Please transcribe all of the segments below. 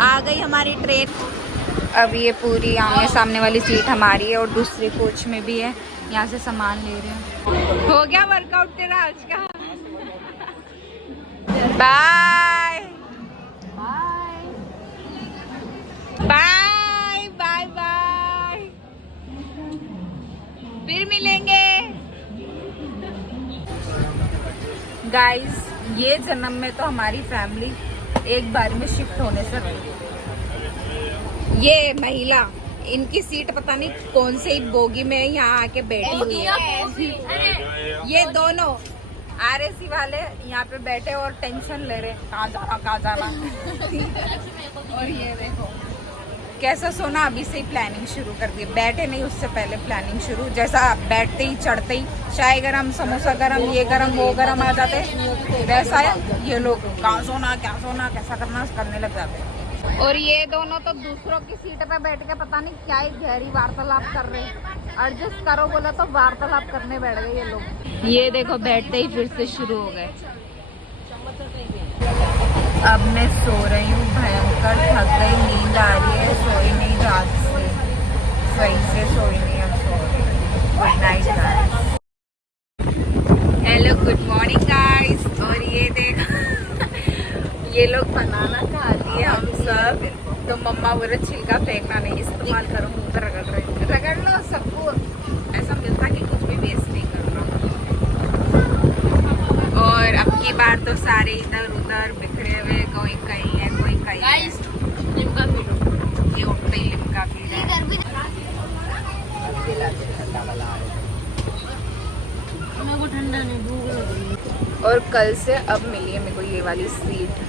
आ गई हमारी ट्रेन। अब ये पूरी आमने सामने वाली सीट हमारी है और दूसरी कोच में भी है। यहाँ से सामान ले रहे हैं। हो गया वर्कआउट तेरा आज का? बाय बाय बाय बाय, फिर मिलेंगे गाइस। ये जन्म में तो हमारी फैमिली एक बार में शिफ्ट होने से, ये महिला इनकी सीट पता नहीं कौन से ही बोगी में यहाँ आके बैठी हुई है। ये दोनों RAC वाले यहाँ पे बैठे और टेंशन ले रहे, कहाँ जाना और ये देखो कैसा सोना अभी से ही प्लानिंग शुरू कर दी। बैठे नहीं उससे पहले प्लानिंग शुरू, जैसा बैठते ही चढ़ते ही चाय गरम, समोसा गरम, ये गरम वो गरम आ जाते, वैसा है ये लोग कहाँ सोना क्या सोना कैसा करना करने लग जाते। और ये दोनों तो दूसरों की सीट पे बैठ के पता नहीं क्या ही गहरी वार्तालाप कर रहे हैं। एडजस्ट करो बोला तो वार्तालाप करने बैठ गए ये लोग। ये देखो बैठते ही फिर से शुरू हो गए। अब मैं सो रही हूँ, भयंकर थक गई, नींद आ रही है, सोई नहीं रात से, सही से सोई नहीं, अब सो रही। Good night guys. Hello good morning guys. और ये देखो ये लोग बनाना खा लिए हम सब, तो मम्मा बोले छिलका फेंकना नहीं, इस्तेमाल करो, मुँह पर रगड़ लो। सबको ऐसा मिलता कि कुछ भी वेस्ट नहीं करना। और अब की बार तो सारे इधर उधर बिखरे हुए, कोई कहीं है कोई कहीं है। लिमका पी लो, ये उठते ही लिमका पी रहे हैं। मेरे को ठंडा नहीं, भूख लग रही है। और कल से अब मिली है मेरे को ये वाली सीट,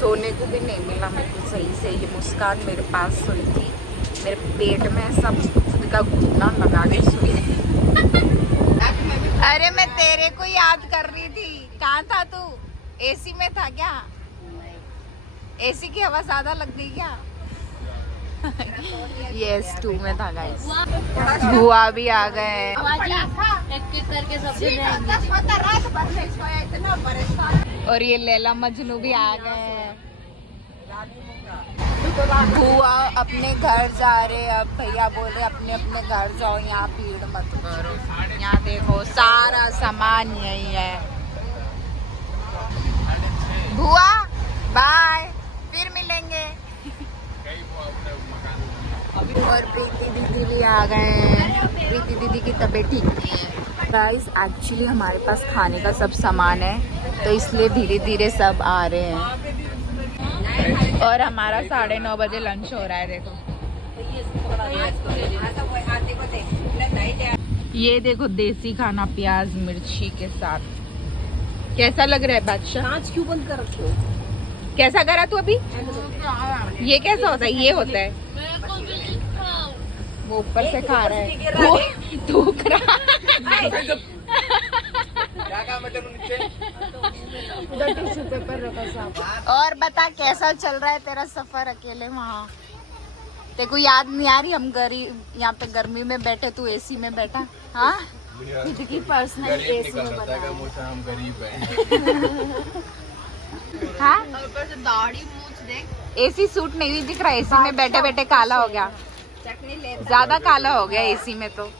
सोने को भी नहीं मिला मेरे को सही से। ये मुस्कान मेरे पास सोई थी, मेरे पेट में सब खुद का घुटना लगा के सोई। अरे मैं तेरे को याद कर रही थी, कहाँ था तू? AC में था क्या? AC की हवा ज्यादा लग गई क्या? यस 2 में था गाइस। बुआ भी आ गए और ये लैला मजनू भी आ गए। बुआ अपने घर जा रहे, अब भैया बोल रहे अपने अपने घर जाओ, यहाँ भीड़ मत करो। यहाँ देखो सारा सामान यही है। बुआ बाय, फिर मिलेंगे। और प्रीति दीदी भी आ गए हैं। प्रीति दीदी की तबीयत ठीक नहीं है गाइस। एक्चुअली हमारे पास खाने का सब सामान है, तो इसलिए धीरे धीरे सब आ रहे हैं। और हमारा 9:30 बजे लंच हो रहा है। देखो ये देखो देसी खाना प्याज मिर्ची के साथ, कैसा लग रहा है बादशाह? आज क्यों बंद कर रखे हो? कैसा करा तू अभी? ये कैसा होता है? ये होता है, वो ऊपर से खा रहा है, वो थूक रहा है। और बता कैसा चल रहा है तेरा सफर अकेले वहाँ? तेरे को याद नहीं आ रही हम गरीब यहाँ पे गर्मी में बैठे, तू AC में बैठा? हाँ खुद की पर्सनल AC में बना, हम गरीब हैं। हाँ दाढ़ी मूंछ देख, AC सूट नहीं हुई दिख रहा, AC में बैठे बैठे काला हो गया, ज्यादा काला हो गया AC में तो।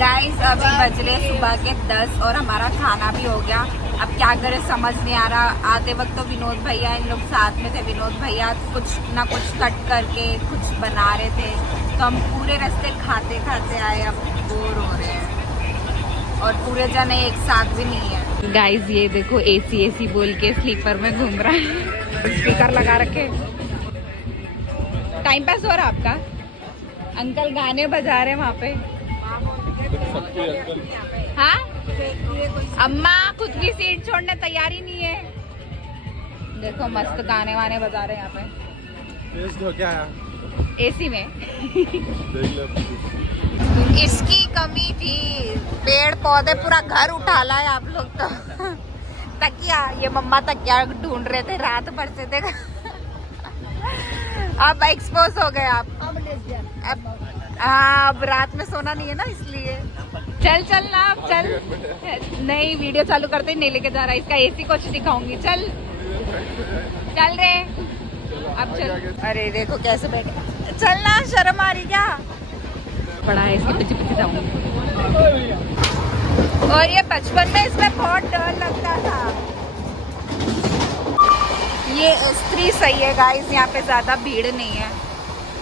गाइस अभी बज रहे सुबह के 10 और हमारा खाना भी हो गया। अब क्या करें समझ नहीं आ रहा। आते वक्त तो विनोद भैया इन लोग साथ में थे, विनोद भैया कुछ ना कुछ कट करके कुछ बना रहे थे, तो हम पूरे रास्ते खाते खाते आए, अब बोर हो रहे हैं और पूरे जने एक साथ भी नहीं है। गाइस ये देखो AC बोल के स्लीपर में घूम रहा है, स्पीकर लगा रखे। टाइम पास हो रहा आपका? अंकल गाने बजा रहे हैं वहाँ पे। हाँ अम्मा खुद की सीट छोड़ने तैयार ही नहीं है। देखो मस्त गाने वाने बजा रहे हैं यहाँ पे क्या है? AC में। इसकी कमी थी, पेड़ पौधे पूरा घर उठा लाए आप लोग तो। तकिया, ये मम्मा तकिया ढूंढ रहे थे रात भर से, देखो अब एक्सपोज हो गए आप। अब रात में सोना नहीं है ना इसलिए। चल चल ना अब चल, नहीं वीडियो चालू करते ही नहीं लेके जा रहा, इसका AC कुछ दिखाऊंगी, चल। चल रे अब चल। अरे देखो कैसे बैठे, चलना शर्म आ रही क्या? बड़ा है इसके पीछे पीछे जाऊंगी। और ये बचपन में इसमें बहुत डर लगता था। ये S3 सही है गाइस, यहाँ पे ज्यादा भीड़ नहीं है।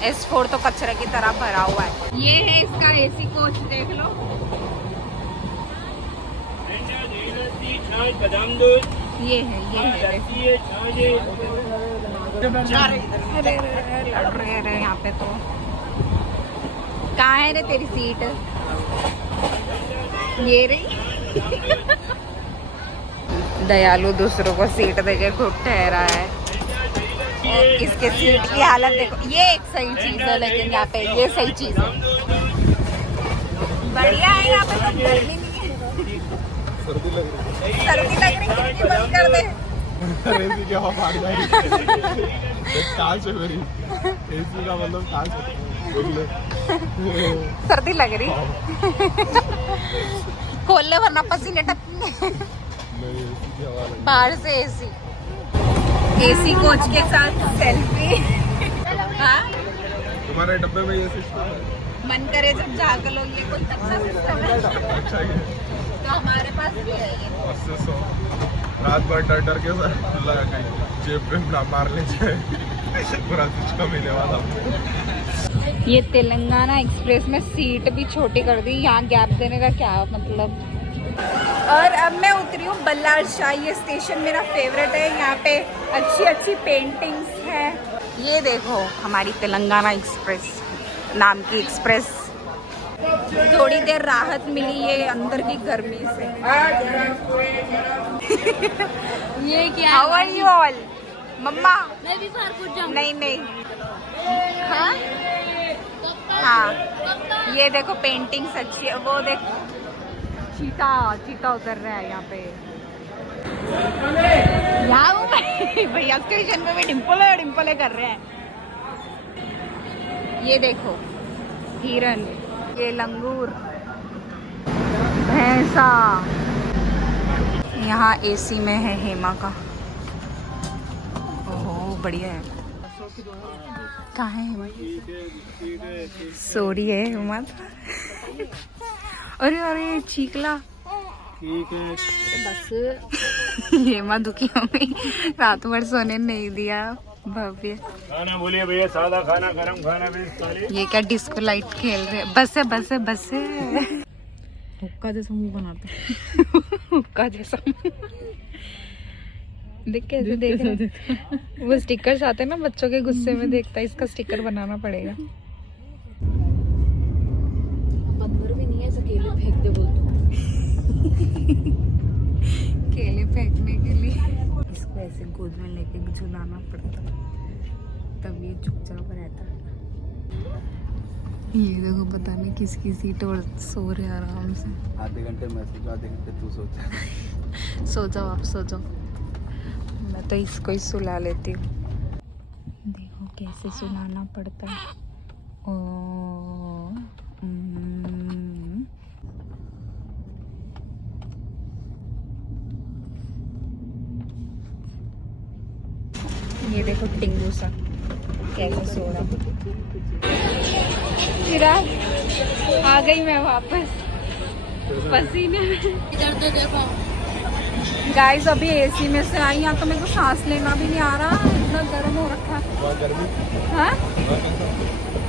S4 तो कचरे की तरह भरा हुआ है। ये है इसका AC कोच, देख लो। ये है अरे यहाँ पे तो कहाँ है रे तेरी सीट? ये रही। दयालु दूसरों को सीट देके खूब ठहरा है। और इसके सीट की हालत देखो। ये एक सही चीज है, लेकिन यहाँ पे ये सही चीज है, बढ़िया है। यहाँ पे तो गर्मी नहीं है, सर्दी लग रही है। बंद कर दे। एसी की हवा भाग जाएगी। कांच है मेरी, एसी का मतलब कांच है। सर्दी लग रही, खोल ले वरना पसीने टपकेंगे। बाहर से एसी कोच के साथ सेल्फी। हाँ तुम्हारे डब्बे में ये मन करे जब जाग लो, ये कोई अच्छा सिस्टम है। अच्छा है तो हमारे पास भी है ये। रात भर डर डर के लगा कहीं जेब पे ना मार ले जाए, पूरा तुझको मिलने वाला। ये तेलंगाना एक्सप्रेस में सीट भी छोटी कर दी, यहाँ गैप देने का क्या मतलब। और अब मैं उतरी हूँ बल्लाल शाह। ये स्टेशन मेरा फेवरेट है, यहाँ पे अच्छी अच्छी पेंटिंग्स हैं। ये देखो हमारी तेलंगाना एक्सप्रेस नाम की एक्सप्रेस। थोड़ी देर राहत मिली ये अंदर की गर्मी से। ये क्या? How are you all? मम्मा मैं भी बाहर कूद जाऊंगी। नहीं हाँ हाँ, ये देखो पेंटिंग्स अच्छी है। वो देख चीता उतर रहा है यहाँ पे। यहाँ भैया स्टेशन में भी डिम्पल कर रहे हैं। ये देखो हिरन, ये लंगूर, भैंसा। यहाँ एसी में है हेमा का। ओहो बढ़िया है। कहाँ है हेमा? सो रही है हेमा। अरे चीकला। ठीक है बस हेमा दुखी हो गई, रात भर सोने नहीं दिया। भव्य खाना बोलिए भैया, सादा खाना, गरम खाना भी। ये क्या डिस्को लाइट खेल रहे? बस है हुक्का जैसा मुंह बनाता। हुक्का जैसा देख कैसे देख रहा। वो स्टिकर्स आते हैं ना बच्चों के, गुस्से में देखता है। इसका स्टिकर बनाना पड़ेगा। अंदर भी नहीं है, केले फेंक दे बोलते। केले फेंकने के लिए इसको ऐसे गोद में लेके झुलाना पड़ता, तब ये चुपचाप रहता है। ये देखो पता नहीं किसकी सीट और सो रहे आराम से। आधे घंटे मैं सोचा, आधे घंटे तू सोचा। सो जाओ आप, सो जाओ। मैं तो इसको ही सुला लेती हूँ। देखो कैसे सुलाना पड़ता है। ये देखो टिंगू सा कैसे सो रहा। चिराग आ गई मैं वापस पसीने में। इधर तो देखो गाइस अभी एसी में से आई, यहाँ तो मेरे को सांस लेना भी नहीं आ रहा, इतना गर्म हो रखा। हाँ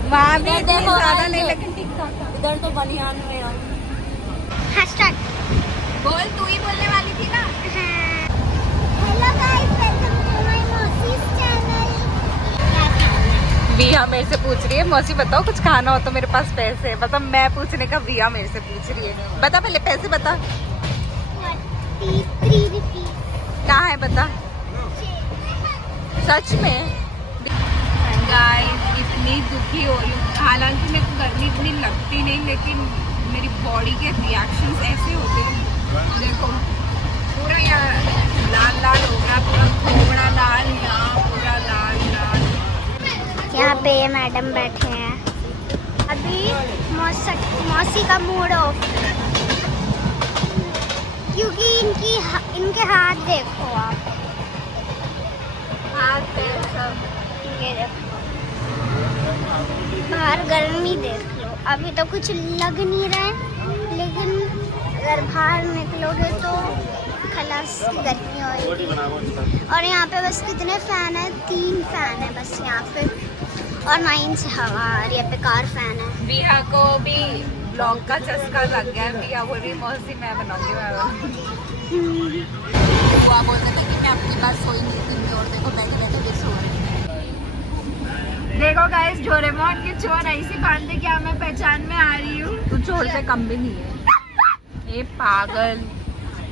वहाँ भी देखो ज्यादा नहीं, लेकिन ठीक ठाक। इधर तो बनियान में है। बोल, तू ही बोलने वाली थी ना। Hello guys, welcome to my मौसी's चैनल। विया मेरे से पूछ रही है, मौसी बताओ कुछ खाना हो तो मेरे पास पैसे है। मतलब मैं पूछने का, विया मेरे से पूछ रही है। बता पहले पैसे बता। 3 रुपीस। कहाँ है बता। सच में गाइस इतनी दुखी हो रही हूँ। हालांकि मेरे को गर्मी इतनी लगती नहीं, लेकिन मेरी बॉडी के रिएक्शंस ऐसे होते हैं। देखो पूरा यहाँ लाल लाल हो गया, पूरा खोबड़ा लाल, यहाँ पूरा लाल लाल। यहाँ पे ये मैडम बैठे हैं। अभी मौसी का मूड ऑफ, क्योंकि इनके हाथ देखो आप। हाथ पैर सब। ये देखो बाहर गर्मी देख लो, अभी तो कुछ लग नहीं रहा है, लेकिन अगर बाहर निकलोगे तो खलास गर्मी होगी। और यहाँ पे बस कितने फैन है? 3 फैन है बस यहाँ पे, और 9 से हवा आ रही है, बेकार फैन है। बिया को भी ब्लॉग का चस्का लग गया। बिया बोल रही मौसी मैं बनाऊंगी, मैं बनाऊंगी। वो आप बोलते थे कि मैं अपनी बात सोई नहीं थी, और देखो बैठे बैठे भी सो रही। देखो गाइस, डोरेमोन की चोर ऐसी बांधे क्या मैं पहचान में आ रही हूँ। तू चोर से कम भी नहीं है। ये पागल।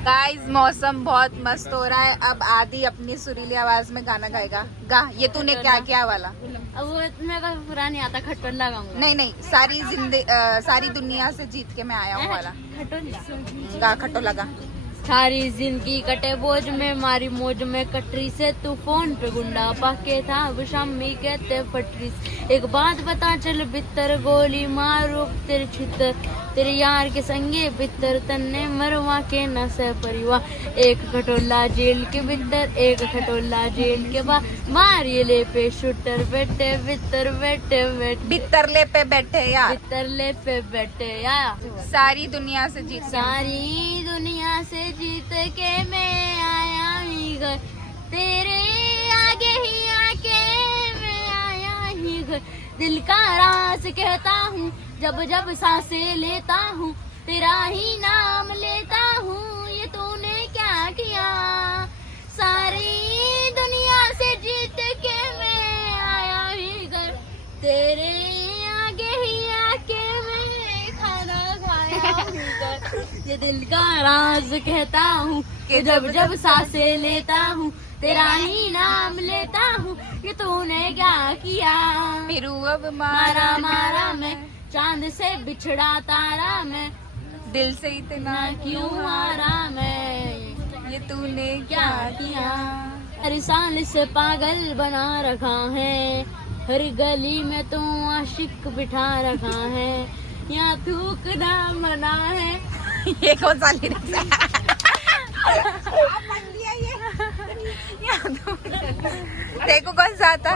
गाइस मौसम बहुत मस्त हो रहा है। अब आदि अपनी सुरीली आवाज में गाना गाएगा। गा, ये तूने क्या किया वाला? अब वो मेरे को पूरा नहीं आता, खटोला गाऊंगा। नहीं नहीं, सारी दुनिया से जीत के मैं आया हूँ वाला। खटोला गा, खट्टो लगा। सारी जिंदगी कटे बोझ में, मारी मौज में कटरी से, तू फोन पे गुंडा पाके था, अब शामी कहते फटरी से। एक बात बता चल बितर, गोली मारो तेरे छितर, तेरे यार के संगे बितर, तन्ने मरवा के न सह परिवार। एक खटोला जेल के भीतर, एक खटोला जेल के बाहर, मारिए ले पे शूटर बैठे बितर बैठे बैठे, बितरले पे बैठे यार, बितर ले पे बैठे या। सारी दुनिया से जीत के। सारी दुनिया से जीत के मैं आया ही घर, तेरे आगे ही आके मैं आया ही घर। दिल का राज कहता हूँ, जब जब सांसें लेता हूँ, तेरा ही नाम लेता हूँ, ये तूने क्या किया। सारी दुनिया से जीत के मैं आया ही घर, तेरे आगे ही आके मैं खाना खाया ही घर। ये दिल का राज कहता हूँ कि जब जब सांसें लेता हूँ, तेरा ही नाम लेता हूँ, ये तूने क्या किया। फिर अब मारा मारा मैं, चांद से बिछड़ा तारा मैं, दिल से इतना क्यों हारा मैं, ये तूने क्या किया। हर साल से पागल बना रखा है, हर गली में तो आशिक बिठा रखा है, यहाँ थूकना मना है। ये कौन सा लिरिक्स है? देखो कौन सा आता?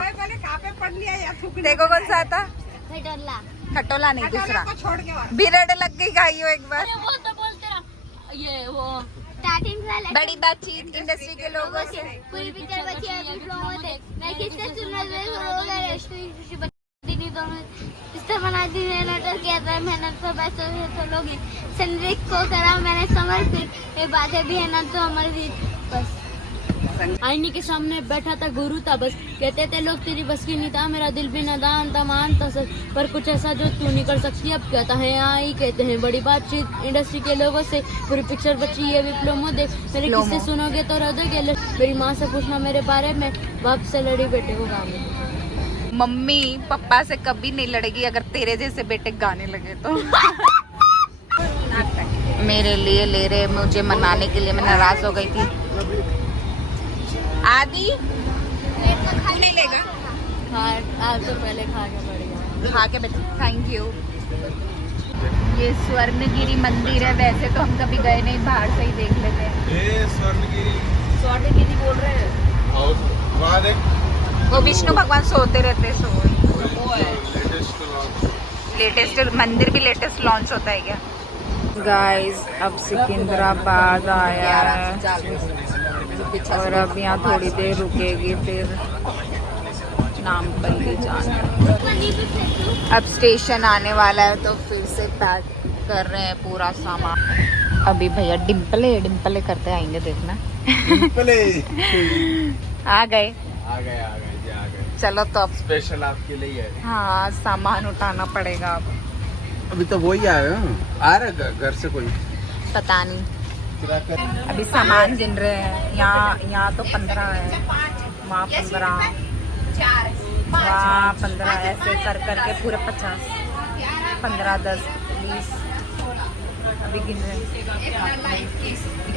देखो कौन सा आता? खटोला। खटोला नहीं, दूसरा बिरड़ लग गई गाइयो एक बार। अरे वो तो बोलते रहा, ये वो स्टार्टिंग वाला बड़ी बातचीत इंडस्ट्री के लोगों से। पूरी पिक्चर बची है, अभी प्रोमो देख। मैं किससे सुनना दीदी दोनों रिश्ता बना दी, नाटक किया था, मेहनत तो पैसों से तो लोग संदीप को करा मैंने समर्पित, ये बातें भी है ना तो अमर जीत। बस आईने के सामने बैठा था गुरु था, बस कहते थे लोग तेरी बस की नहीं था, मेरा दिल भी नादान था, मानता सच, पर कुछ ऐसा जो तू नहीं कर सकती। अब कहता है आई, कहते हैं बड़ी बातचीत इंडस्ट्री के लोगों से। पूरी पिक्चर बची है, भी प्रोमो देख। मेरे किससे सुनोगे तो रदोगे। मेरी माँ से पूछना मेरे बारे में, बाप से लड़ी बेटे को गाने। मम्मी पापा से कभी नहीं लड़ेगी अगर तेरे जैसे बेटे गाने लगे तो। मेरे लिए ले रहे, मुझे मनाने के लिए मैं नाराज हो गई थी। आदि तू नहीं लेगा? आज तो पहले खा के पड़ेगा। खा के बैठ। Thank you. ये स्वर्णगिरी मंदिर है, वैसे तो हम कभी गए नहीं, बाहर से ही देख लेते हैं। ये स्वर्णगिरी स्वर्णगिरी बोल रहे हैं। और वहाँ देख, वो विष्णु भगवान सोते रहते, सो लेटेस्ट लेटेस्ट मंदिर भी लेटेस्ट लॉन्च होता है क्या? गाइस अब सिकंदराबाद आया है और अब यहाँ थोड़ी देर रुकेगी, फिर नामपल्ली जाना। अब स्टेशन आने वाला है तो फिर से पैक कर रहे हैं पूरा सामान। अभी भैया डिम्पले डिम्पले करते आएंगे, देखना। आ गए जी आ गए। चलो तो अब स्पेशल आपके लिए है। हाँ सामान उठाना पड़ेगा अब। अभी तो वही आए हो, आ रहा घर से कोई? पता नहीं, अभी सामान गिन रहे हैं। यहाँ तो 15 है, वहाँ 15, वहाँ 15, ऐसे कर करके पूरे 50, 15, 10, 20 अभी गिन रहे हैं।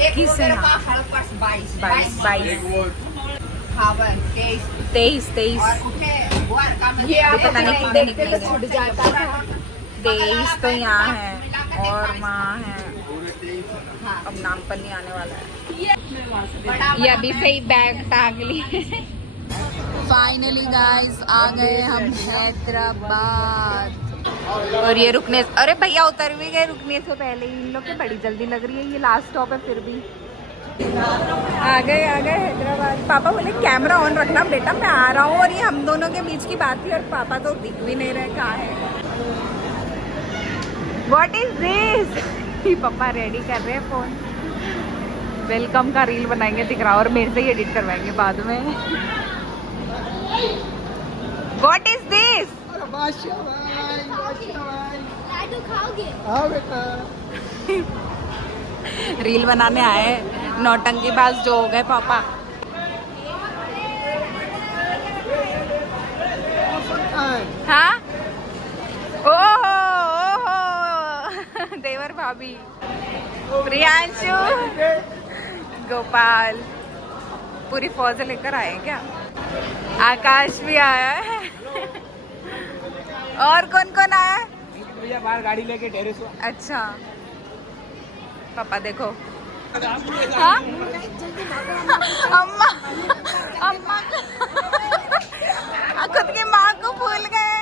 21 है ना, 22, 23, 23 पता नहीं कितने निकलेंगे। 23 तो यहाँ है और वहाँ है। अब नामपल्ली आने वाला है। ये अभी से ही बैग टांग ली। फाइनली गाइस आ गए हम हैदराबाद। और ये रुकने, अरे भैया उतर भी गए रुकने से पहले ही। इन लोग की बड़ी जल्दी लग रही है, ये लास्ट स्टॉप है फिर भी। आ गए हैदराबाद। पापा बोले कैमरा ऑन रखना बेटा, मैं आ रहा हूँ। और ये हम दोनों के बीच की बात थी और पापा तो दिख भी नहीं रहे कहाँ है। What is this? पापा रेडी कर रहे हैं फोन। वेलकम का रील बनाएंगे दिख रहा, और मेरे से ही एडिट करवाएंगे बाद में। What is this? लाडू खाओगे? हाँ बेटा। रील बनाने आए नौटंकी बाज जो हो गए पापा। हाँ ओहो देवर भाभी, प्रियांशु, गोपाल, पूरी फौज लेकर आए क्या? आकाश भी आया है। और कौन कौन आया है? भैया बाहर गाड़ी लेके टेरेस पे। अच्छा पापा देखो। हाँ? अम्मा अम्मा खुद की माँ को भूल गए।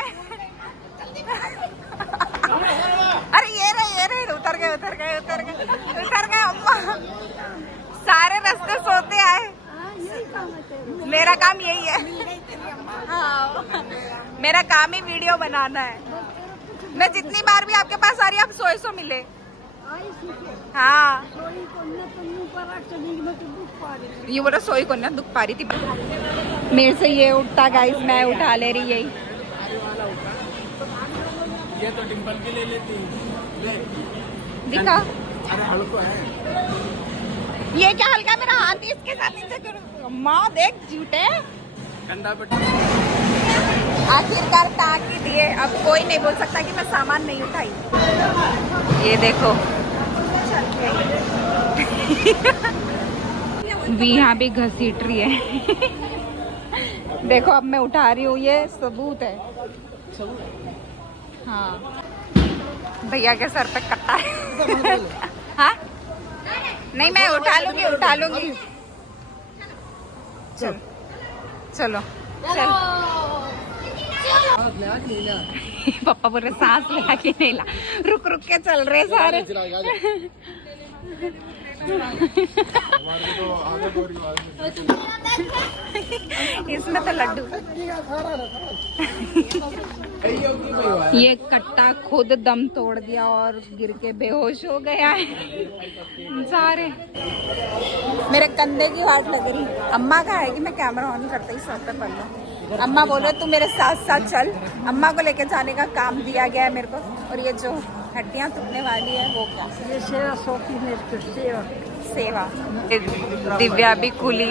अरे ये रहे उतर गए अम्मा। सारे रास्ते सोते आए। मेरा काम यही है। हाँ मेरा काम ही वीडियो बनाना है। मैं जितनी बार भी आपके पास आ रही, आप सो मिले। हाँ ये बोला सोई को ना दुख पा रही थी। मेरे से ये उठता गाइस, मैं उठा ले रही यही। ये तो डिम्पल के ले लेती ले। दिखा अरे हल्का है ये क्या हल्का, मेरा हाथ ही इसके साथ नीचे करो। माँ देख झूठे ठंडा पट्टी। आखिरकार टाक ही दिए। अब कोई नहीं बोल सकता कि मैं सामान नहीं उठाई। ये देखो भी यहाँ भी घसीट रही है। देखो अब मैं उठा रही हूँ, ये सबूत है। हाँ भैया के सर पे कट्टा है। हाँ नहीं मैं उठा लूंगी। चलो पापा बोल रहे सांस ले के नहीं ला, रुक के चल रहे सारे। इसमें तो लड्डू। ये कट्टा खुद दम तोड़ दिया और गिर के बेहोश हो गया है सारे। मेरे कंधे की वाट लग रही। अम्मा का है कि मैं कैमरा ऑन करते ही सर पे पड़ लूं। अम्मा बोलो तू मेरे साथ साथ चल। अम्मा को लेके जाने का काम दिया गया है मेरे को। और ये जो हड्डियां टूटने वाली है वो क्या? ये सेवा। दिव्या भी खुली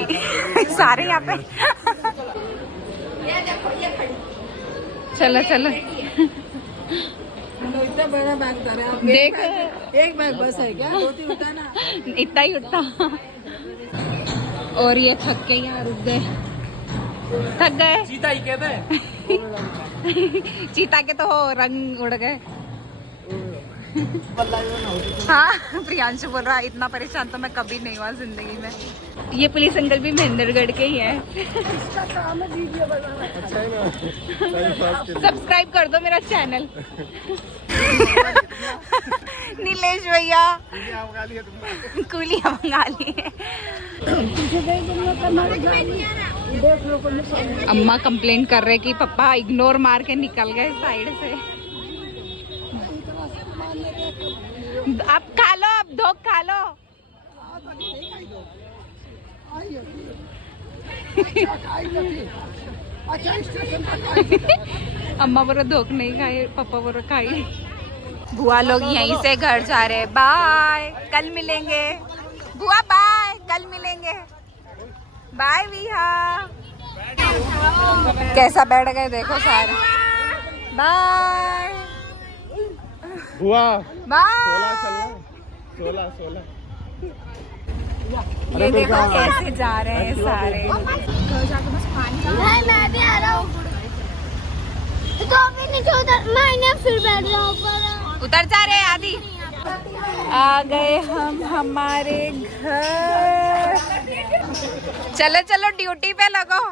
सारे यहाँ पे। चलो इतना बड़ा बैग था आप देख एक बैग बस है क्या? 2-3 उठाना। इतना ही उठता। और ये थक के यहाँ रुक गए। थक गए। चीता ही कहते हैं। चीता के तो रंग उड़ गए। हाँ प्रियांशु बोल रहा इतना परेशान तो मैं कभी नहीं हुआ जिंदगी में। ये पुलिस अंकल भी महेंद्रगढ़ के ही हैं। इसका काम है वीडियो बनाना। अच्छा है ना। सब्सक्राइब कर दो मेरा चैनल। नीलेश भैया कुलियाँ मंगा ली है। अम्मा कंप्लेन कर रहे कि पापा इग्नोर मार के निकल गए साइड से। अब खा लो, अब धोख खा लो। अम्मा बोलो धोख नहीं खाई, पापा बोलो खाई। बुआ लोग यहीं से घर जा रहे। बाय, कल मिलेंगे। बुआ बाय, कल मिलेंगे। बाय विहा। कैसा बैठ गए देखो सारे। बाय बुआ। बाय। 16 ये देखो कैसे जा रहे हैं सारे। मैं भी आ रहा हूँ। तो अभी नहीं उतर, मैं फिर बैठ रहा हूँ। उतर जा रहे हैं आदि। आ गए हम हमारे घर। चलो ड्यूटी पे लगो।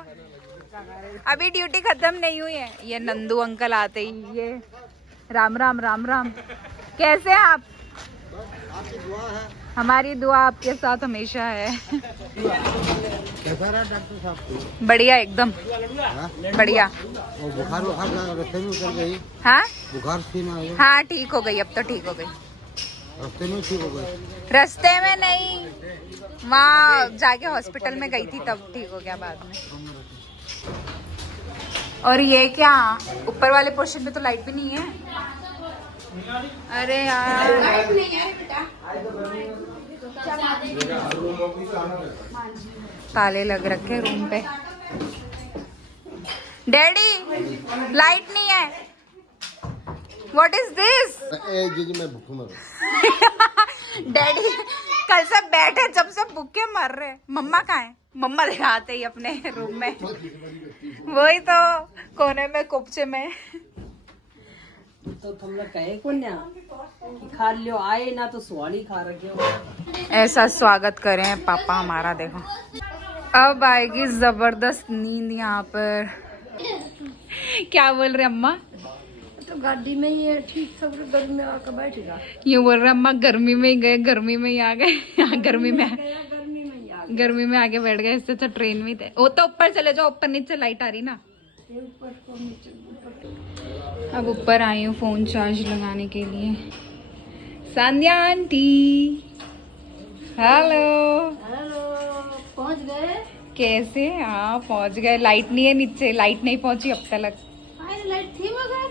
अभी ड्यूटी खत्म नहीं हुई है। ये नंदू अंकल आते ही ये राम राम राम राम। कैसे हैं आप? हमारी दुआ आपके साथ हमेशा है। कैसा रहा डॉक्टर साहब? बढ़िया एकदम बढ़िया। वो बुखार रास्ते में उतर गई? हाँ बुखार थी ना? हाँ ठीक हो गई, अब तो ठीक हो गई। रास्ते में ठीक हो गई? रास्ते में नहीं, वहाँ जाके हॉस्पिटल में गई थी तब ठीक हो गया बाद में। और ये क्या ऊपर वाले पोर्शन पे तो लाइट भी नहीं है। अरे यार ताले लग रखे रूम पे। डैडी लाइट नहीं है। What is this? जी मैं भूखा मर डैडी कल से बैठे जब से भूखे मर रहे। मम्मा कहाँ है? मम्मा दिखाते ही अपने रूम में, वही तो कोने में कुपचे में। तो तुम लोग कहे कौन खा लियो, आए ना तो स्वाड़ी खा रखे हो। ऐसा स्वागत करें पापा हमारा। देखो अब आएगी जबरदस्त नींद यहाँ पर। क्या बोल रहे अम्मा? तो गाड़ी में ही है ठीक, सब गर्मी में आकर बैठेगा। ये बोल रहे अम्मा गर्मी में ही गए, गर्मी में ही आ गए। यहाँ गर्मी में आके बैठ गए। इससे अच्छा ट्रेन में थे। वो तो ऊपर चले जाओ, ऊपर नीचे लाइट आ रही ना। अब ऊपर आई हूँ फोन चार्ज लगाने के लिए। संध्या आंटी हेलो। हेलो, पहुंच गए? कैसे? हाँ पहुंच गए। लाइट नहीं है नीचे, लाइट नहीं पहुंची अब तक। लाइट थी मगर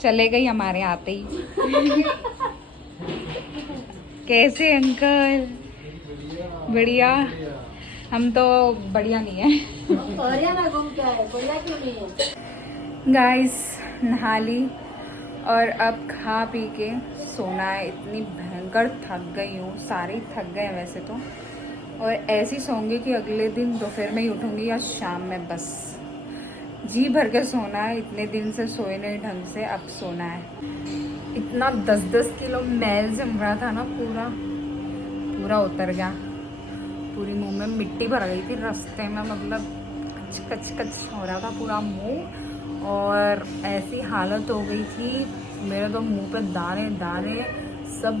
चले गई हमारे आते ही। कैसे अंकल? बढ़िया। हम तो बढ़िया नहीं है। हरियाणा घूम के आए, बढ़िया क्यों नहीं है? गाइस नहा ली और अब खा पी के सोना है। इतनी भयंकर थक गई हूँ, सारे ही थक गए हैं वैसे तो। और ऐसी सोऊंगी कि अगले दिन दोपहर में ही उठूंगी या शाम में। बस जी भर के सोना है। इतने दिन से सोए नहीं ढंग से, अब सोना है। इतना 10-10 किलो मैल जम रहा था ना, पूरा पूरा उतर गया। पूरी मुंह में मिट्टी भर गई थी रास्ते में, मतलब कच कच हो रहा था पूरा मुंह। और ऐसी हालत हो गई थी मेरे तो मुंह पे दाने दाने सब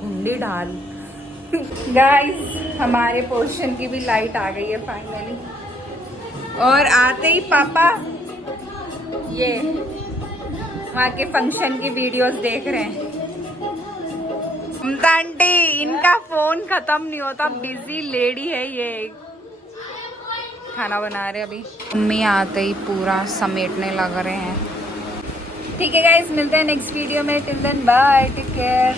भुंडी ढाल। गाइस हमारे पोर्शन की भी लाइट आ गई है फाइनली। और आते ही पापा ये वहाँ के फंक्शन की वीडियोस देख रहे हैं। ममता आंटी इनका फोन खत्म नहीं होता, बिजी लेडी है ये। खाना बना रहे अभी। मम्मी आते ही पूरा समेटने लग रहे हैं। ठीक है गाइस, मिलते हैं नेक्स्ट वीडियो में। Till then bye, take care.